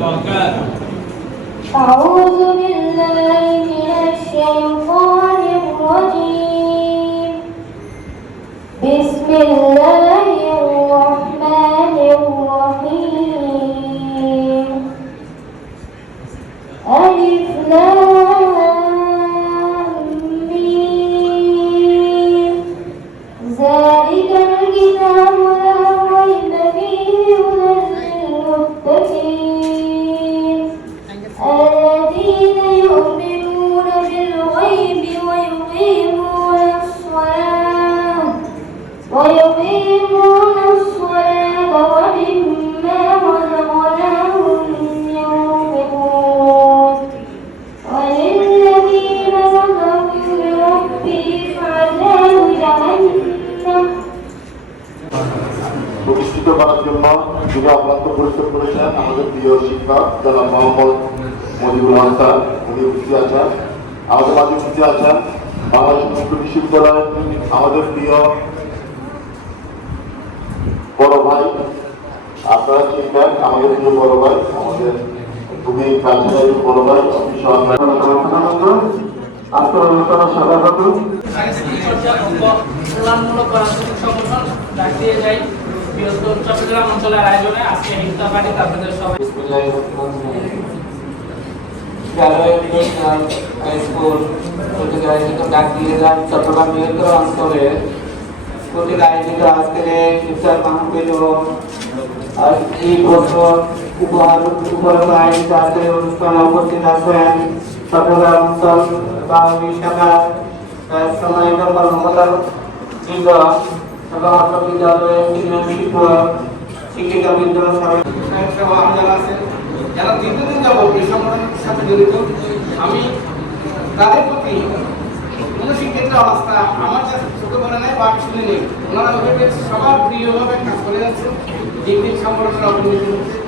وبركاته. أعوذ بالله من الشيطان الرجيم. بسم الله الرحمن الرحيم. ألف لام ميم. ذلك الكتاب لا ريب فيه هدى للمتقين الذين يؤمنون بالغيب ويقيمون الصلاة ومما رزقناهم ينفقون وللذين كفروا بربهم عذاب جهنم। প্রতিষ্ঠিত করার জন্য যিনি অক্লান্ত পরিশ্রম করেছেন আমাদের প্রিয় শিক্ষক জনাব মোহাম্মদ মজিবুল হাসান, উনি উপস্থিত আছেন। আমাদের মাঝে উপস্থিত আছেন বাংলাদেশ মুক্ত বিশ্ববিদ্যালয়ের আমাদের প্রিয় বড় ভাই, আপনারা চিনবেন আমাদের প্রিয় বড় ভাই, আমাদের খুবই কাছের বড় ভাই চট্টগ্রাম অঞ্চলের আয়োজনে আজকে ইফতার পার্টি আপনাদের সবাই চট্টগ্রাম বৃহত্তর অঞ্চলে কর্তৃক আয়োজিত আজকের ইফতার মাহফিল ও এই বছর উপহার আয়োজিত আজকের অনুষ্ঠানে উপস্থিত আছেন চট্টগ্রাম অঞ্চল বা শাখা সম্মানিত কর্মকর্তা বৃন্দ এবং বিদ্যালয়ের শিক্ষক শিক্ষিকা বৃন্দ যারা দীর্ঘদিন যাবত এই সংগঠনের সাথে জড়িত, আমি তাদের প্রতি কোনো শিক্ষার্থীর অবস্থা আমার কাছে চোখে পড়ে নাই বা শুনে নেই। ওনারা ওভাবে সবার প্রিয়ভাবে কাজ করে যাচ্ছেন। দিন দিন সংগঠনের অবনতি হচ্ছে।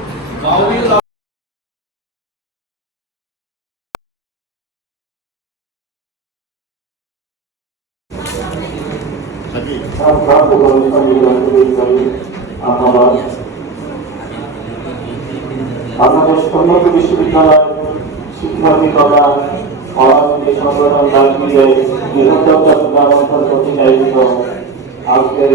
বাংলাদেশ উন্নত বিশ্ববিদ্যালয় শিক্ষার্থী তথা অরাজনৈতিক সংগঠন রাজনীতি বৃহত্তর চট্টগ্রাম অঞ্চল কর্তৃক আয়োজিত আজকের